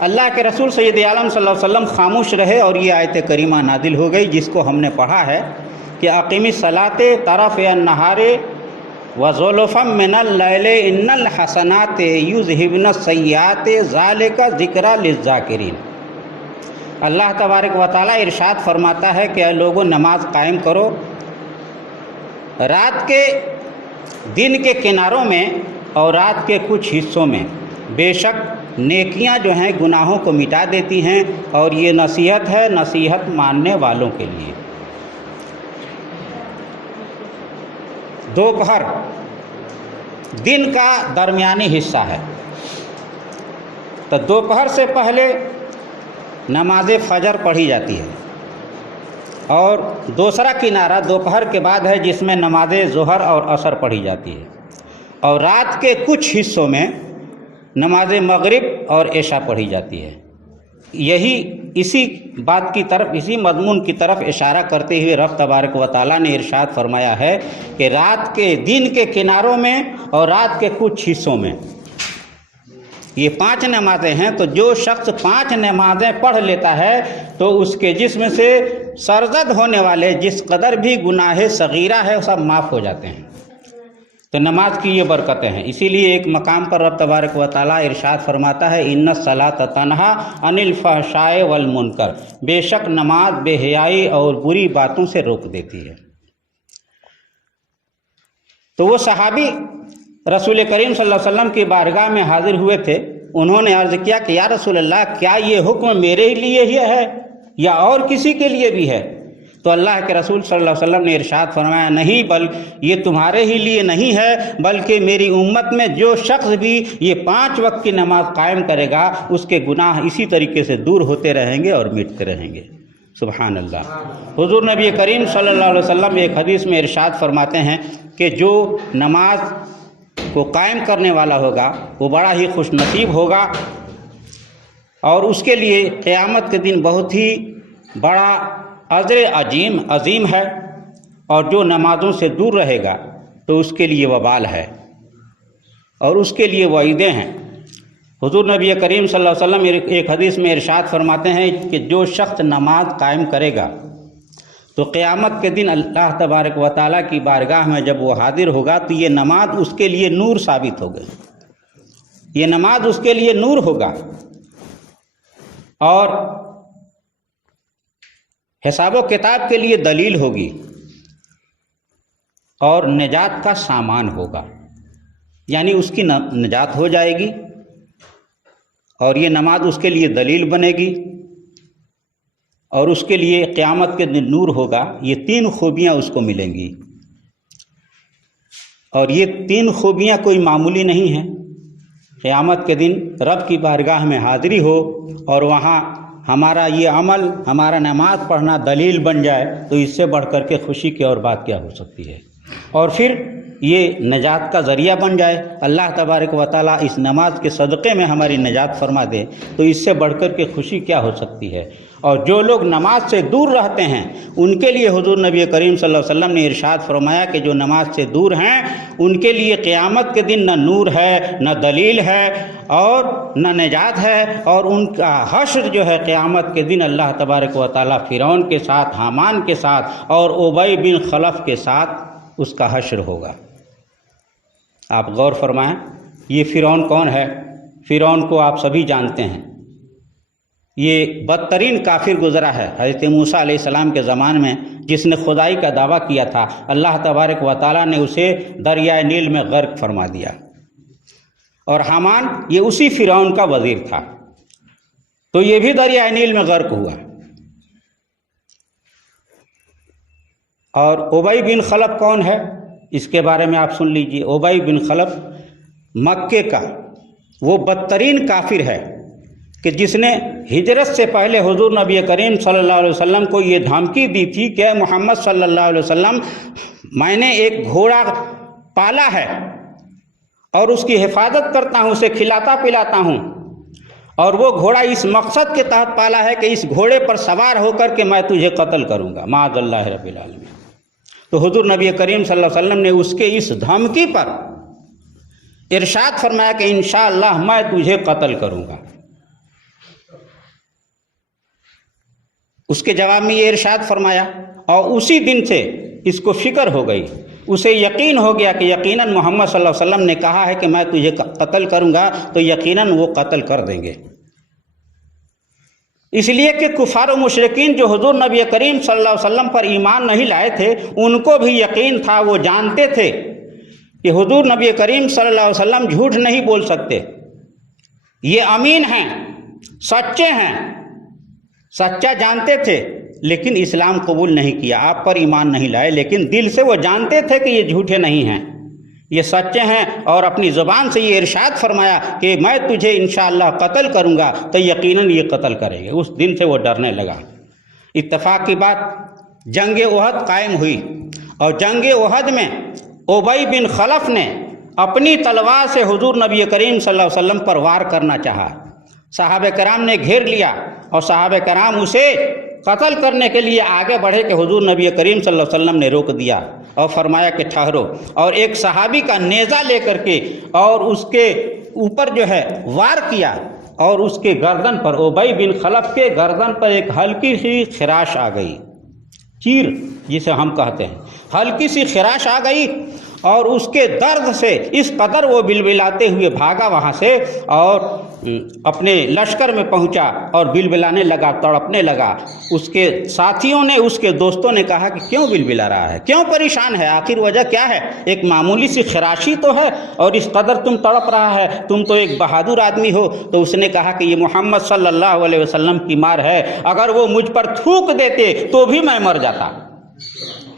اللہ کے رسول سید عالم صلی اللہ علیہ وسلم خاموش رہے اور یہ آیت کریمہ نازل ہو گئی جس کو ہم نے پڑھا ہے کہ اقیم الصلاۃ طرف النہار وزلفا من اللیل ان الحسنات یذہبن السیئات ذالک ذکری للذاکرین۔ اللہ تبارک و تعالیٰ ارشاد فرماتا ہے کہ اے لوگوں نماز قائم کرو، رات کے دن کے کناروں میں اور رات کے کچھ حصوں میں، بے شک نیکیاں جو ہیں گناہوں کو مٹا دیتی ہیں، اور یہ نصیحت ہے نصیحت ماننے والوں کے لیے۔ دوپہر دن کا درمیانی حصہ ہے، تو دوپہر سے پہلے نماز فجر پڑھی جاتی ہے، اور دوسرا کنارہ دوپہر کے بعد ہے جس میں نماز ظہر اور عصر پڑھی جاتی ہے، اور رات کے کچھ حصوں میں نماز مغرب اور عشاء پڑھی جاتی ہے۔ یہی اسی بات کی طرف، اسی مضمون کی طرف اشارہ کرتے ہوئے رب تبارک و تعالیٰ نے ارشاد فرمایا ہے کہ رات کے دن کے کناروں میں اور رات کے کچھ حصوں میں یہ 5 نمازیں ہیں، تو جو شخص 5 نمازیں پڑھ لیتا ہے تو اس کے جسم سے سرزد ہونے والے جس قدر بھی گناہ صغیرہ ہے وہ سب معاف ہو جاتے ہیں۔ تو نماز کی یہ برکتیں ہیں، اسی لیے ایک مقام پر رب تبارک و تعالیٰ ارشاد فرماتا ہے ان الصلاۃ تنہا عن الفحشاء والمنکر، بے شک نماز بے حیائی اور بری باتوں سے روک دیتی ہے۔ تو وہ صحابی رسول کریم صلی اللہ علیہ وسلم کی بارگاہ میں حاضر ہوئے تھے، انہوں نے عرض کیا کہ یا رسول اللہ کیا یہ حکم میرے لیے ہی ہے یا اور کسی کے لیے بھی ہے؟ تو اللہ کے رسول صلی اللہ علیہ وسلم نے ارشاد فرمایا نہیں، یہ تمہارے ہی لیے نہیں ہے بلکہ میری امت میں جو شخص بھی یہ 5 وقت کی نماز قائم کرے گا اس کے گناہ اسی طریقے سے دور ہوتے رہیں گے اور مٹتے رہیں گے۔ سبحان اللہ۔ حضور نبی کریم صلی اللہ علیہ وسلم ایک حدیث میں ارشاد فرماتے ہیں کہ جو نماز کو قائم کرنے والا ہوگا وہ بڑا ہی خوش نصیب ہوگا، اور اس کے لیے قیامت کے دن بہت ہی بڑا اجر عظیم ہے، اور جو نمازوں سے دور رہے گا تو اس کے لیے وبال ہے اور اس کے لیے وعیدیں ہیں۔ حضور نبی کریم صلی اللہ علیہ وسلم ایک حدیث میں ارشاد فرماتے ہیں کہ جو شخص نماز قائم کرے گا تو قیامت کے دن اللہ تبارک و تعالیٰ کی بارگاہ میں جب وہ حاضر ہوگا تو یہ نماز اس کے لیے نور ثابت ہوگی، یہ نماز اس کے لیے نور ہوگا اور حساب و کتاب کے لیے دلیل ہوگی اور نجات کا سامان ہوگا، یعنی اس کی نجات ہو جائے گی اور یہ نماز اس کے لیے دلیل بنے گی اور اس کے لیے قیامت کے دن نور ہوگا۔ یہ 3 خوبیاں اس کو ملیں گی، اور یہ 3 خوبیاں کوئی معمولی نہیں ہیں۔ قیامت کے دن رب کی بارگاہ میں حاضری ہو اور وہاں ہمارا یہ عمل، ہمارا نماز پڑھنا دلیل بن جائے تو اس سے بڑھ کر کے خوشی کی اور بات کیا ہو سکتی ہے، اور پھر یہ نجات کا ذریعہ بن جائے، اللہ تبارک و تعالیٰ اس نماز کے صدقے میں ہماری نجات فرما دے تو اس سے بڑھ کر کے خوشی کیا ہو سکتی ہے۔ اور جو لوگ نماز سے دور رہتے ہیں ان کے لیے حضور نبی کریم صلی اللہ علیہ وسلم نے ارشاد فرمایا کہ جو نماز سے دور ہیں ان کے لیے قیامت کے دن نہ نور ہے، نہ دلیل ہے اور نہ نجات ہے، اور ان کا حشر جو ہے قیامت کے دن اللہ تبارک و تعالیٰ فرعون کے ساتھ، حامان کے ساتھ اور ابی بن خلف کے ساتھ اس کا حشر ہوگا۔ آپ غور فرمائیں، یہ فرعون کون ہے؟ فرعون کو آپ سبھی جانتے ہیں، یہ بدترین کافر گزرا ہے حضرت موسیٰ علیہ السلام کے زمان میں، جس نے خدائی کا دعویٰ کیا تھا۔ اللہ تبارک و تعالیٰ نے اسے دریائے نیل میں غرق فرما دیا، اور حامان یہ اسی فرعون کا وزیر تھا، تو یہ بھی دریائے نیل میں غرق ہوا۔ اور ابی بن خلف کون ہے؟ اس کے بارے میں آپ سن لیجئے۔ ابی بن خلف مکے کا وہ بدترین کافر ہے کہ جس نے ہجرت سے پہلے حضور نبی کریم صلی اللہ علیہ وسلم کو یہ دھمکی دی تھی کہ اے محمد صلی اللہ علیہ وسلم، میں نے ایک گھوڑا پالا ہے اور اس کی حفاظت کرتا ہوں، اسے کھلاتا پلاتا ہوں، اور وہ گھوڑا اس مقصد کے تحت پالا ہے کہ اس گھوڑے پر سوار ہو کر کے میں تجھے قتل کروں گا، معاذ اللہ رب العالمین۔ تو حضور نبی کریم صلی اللہ علیہ وسلم نے اس کے اس دھمکی پر ارشاد فرمایا کہ انشاءاللہ میں تجھے قتل کروں گا۔ اس کے جواب میں یہ ارشاد فرمایا، اور اسی دن سے اس کو فکر ہو گئی، اسے یقین ہو گیا کہ یقیناً محمد صلی اللہ علیہ وسلم نے کہا ہے کہ میں تجھے قتل کروں گا، تو یقیناً وہ قتل کر دیں گے۔ اس لیے کہ کفار و مشرکین جو حضور نبی کریم صلی اللہ علیہ وسلم پر ایمان نہیں لائے تھے، ان کو بھی یقین تھا، وہ جانتے تھے کہ حضور نبی کریم صلی اللہ علیہ وسلم جھوٹ نہیں بول سکتے، یہ امین ہیں، سچے ہیں، سچا جانتے تھے، لیکن اسلام قبول نہیں کیا، آپ پر ایمان نہیں لائے، لیکن دل سے وہ جانتے تھے کہ یہ جھوٹے نہیں ہیں، یہ سچے ہیں، اور اپنی زبان سے یہ ارشاد فرمایا کہ میں تجھے انشاءاللہ قتل کروں گا، تو یقیناً یہ قتل کریں گے۔ اس دن سے وہ ڈرنے لگا۔ اتفاق کی بات، جنگ احد قائم ہوئی، اور جنگ احد میں ابی بن خلف نے اپنی تلوار سے حضور نبی کریم صلی اللہ علیہ وسلم پر وار کرنا چاہا، صحابہ کرام نے گھیر لیا، اور صحابہ کرام اسے قتل کرنے کے لیے آگے بڑھے کہ حضور نبی کریم صلی اللہ علیہ وسلم نے روک دیا اور فرمایا کہ ٹھہرو، اور ایک صحابی کا نیزہ لے کر کے اور اس کے اوپر جو ہے وار کیا، اور اس کے گردن پر، ابی بن خلف کے گردن پر ایک ہلکی سی خراش آ گئی، چیر جسے ہم کہتے ہیں، ہلکی سی خراش آ گئی، اور اس کے درد سے اس قدر وہ بلبلاتے ہوئے بھاگا وہاں سے، اور اپنے لشکر میں پہنچا اور بلبلانے لگا، تڑپنے لگا۔ اس کے ساتھیوں نے، اس کے دوستوں نے کہا کہ کیوں بلبلا رہا ہے، کیوں پریشان ہے، آخر وجہ کیا ہے؟ ایک معمولی سی خراشی تو ہے، اور اس قدر تم تڑپ رہا ہے، تم تو ایک بہادر آدمی ہو۔ تو اس نے کہا کہ یہ محمد صلی اللہ علیہ وسلم کی مار ہے، اگر وہ مجھ پر تھوک دیتے تو بھی میں مر جاتا۔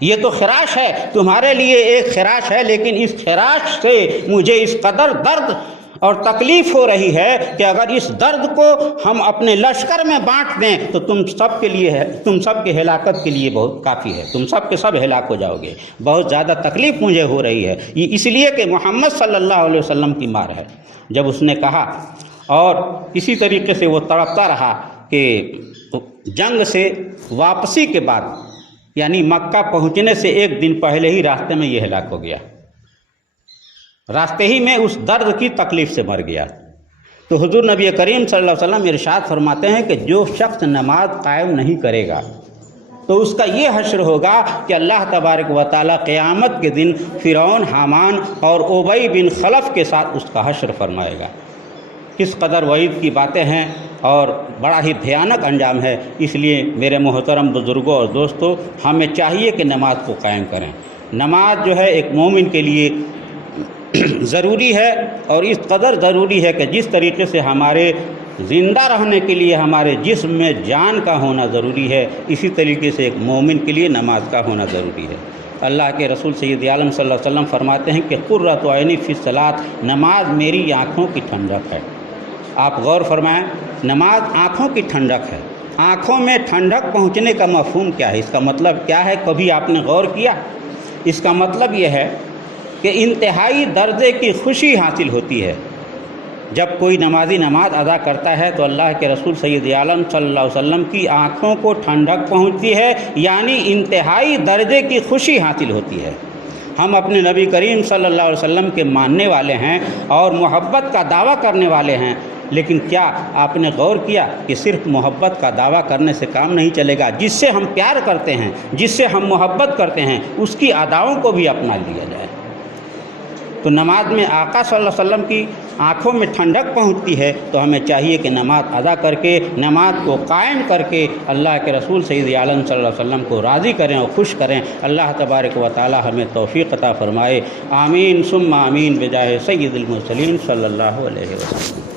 یہ تو خراش ہے، تمہارے لیے ایک خراش ہے، لیکن اس خراش سے مجھے اس قدر درد اور تکلیف ہو رہی ہے کہ اگر اس درد کو ہم اپنے لشکر میں بانٹ دیں تو تم سب کے لیے ہے، تم سب کے ہلاکت کے لیے بہت کافی ہے، تم سب کے سب ہلاک ہو جاؤ گے، بہت زیادہ تکلیف مجھے ہو رہی ہے، یہ اس لیے کہ محمد صلی اللہ علیہ وسلم کی مار ہے۔ جب اس نے کہا، اور اسی طریقے سے وہ تڑپتا رہا کہ جنگ سے واپسی کے بعد، یعنی مکہ پہنچنے سے ایک دن پہلے ہی راستے میں یہ ہلاک ہو گیا، راستے ہی میں اس درد کی تکلیف سے مر گیا۔ تو حضور نبی کریم صلی اللہ علیہ وسلم ارشاد فرماتے ہیں کہ جو شخص نماز قائم نہیں کرے گا تو اس کا یہ حشر ہوگا کہ اللہ تبارک و تعالیٰ قیامت کے دن فرعون، حامان اور ابی بن خلف کے ساتھ اس کا حشر فرمائے گا۔ کس قدر وعید کی باتیں ہیں، اور بڑا ہی بھیانک انجام ہے۔ اس لیے میرے محترم بزرگوں اور دوستوں، ہمیں چاہیے کہ نماز کو قائم کریں۔ نماز جو ہے ایک مومن کے لیے ضروری ہے، اور اس قدر ضروری ہے کہ جس طریقے سے ہمارے زندہ رہنے کے لیے ہمارے جسم میں جان کا ہونا ضروری ہے، اسی طریقے سے ایک مومن کے لیے نماز کا ہونا ضروری ہے۔ اللہ کے رسول سید عالم صلی اللہ علیہ وسلم فرماتے ہیں کہ قرۃ عینی فی الصلاۃ، نماز میری آنکھوں کی ٹھنڈک ہے۔ آپ غور فرمائیں، نماز آنکھوں کی ٹھنڈک ہے۔ آنکھوں میں ٹھنڈک پہنچنے کا مفہوم کیا ہے؟ اس کا مطلب کیا ہے؟ کبھی آپ نے غور کیا؟ اس کا مطلب یہ ہے کہ انتہائی درجے کی خوشی حاصل ہوتی ہے جب کوئی نمازی نماز ادا کرتا ہے، تو اللہ کے رسول سید عالم صلی اللہ علیہ وسلم کی آنکھوں کو ٹھنڈک پہنچتی ہے، یعنی انتہائی درجے کی خوشی حاصل ہوتی ہے۔ ہم اپنے نبی کریم صلی اللہ علیہ وسلم کے ماننے والے ہیں اور محبت کا دعویٰ کرنے والے ہیں، لیکن کیا آپ نے غور کیا کہ صرف محبت کا دعویٰ کرنے سے کام نہیں چلے گا؟ جس سے ہم پیار کرتے ہیں، جس سے ہم محبت کرتے ہیں، اس کی اداؤں کو بھی اپنا لیا جائے۔ تو نماز میں آقا صلی اللہ علیہ وسلم کی آنکھوں میں ٹھنڈک پہنچتی ہے، تو ہمیں چاہیے کہ نماز ادا کر کے، نماز کو قائم کر کے اللہ کے رسول سید عالم صلی اللہ علیہ وسلم کو راضی کریں اور خوش کریں۔ اللہ تبارک و تعالی ہمیں توفیق عطا فرمائے۔ آمین ثم آمین بجاہ سید المرسلین صلی اللہ علیہ وسلم۔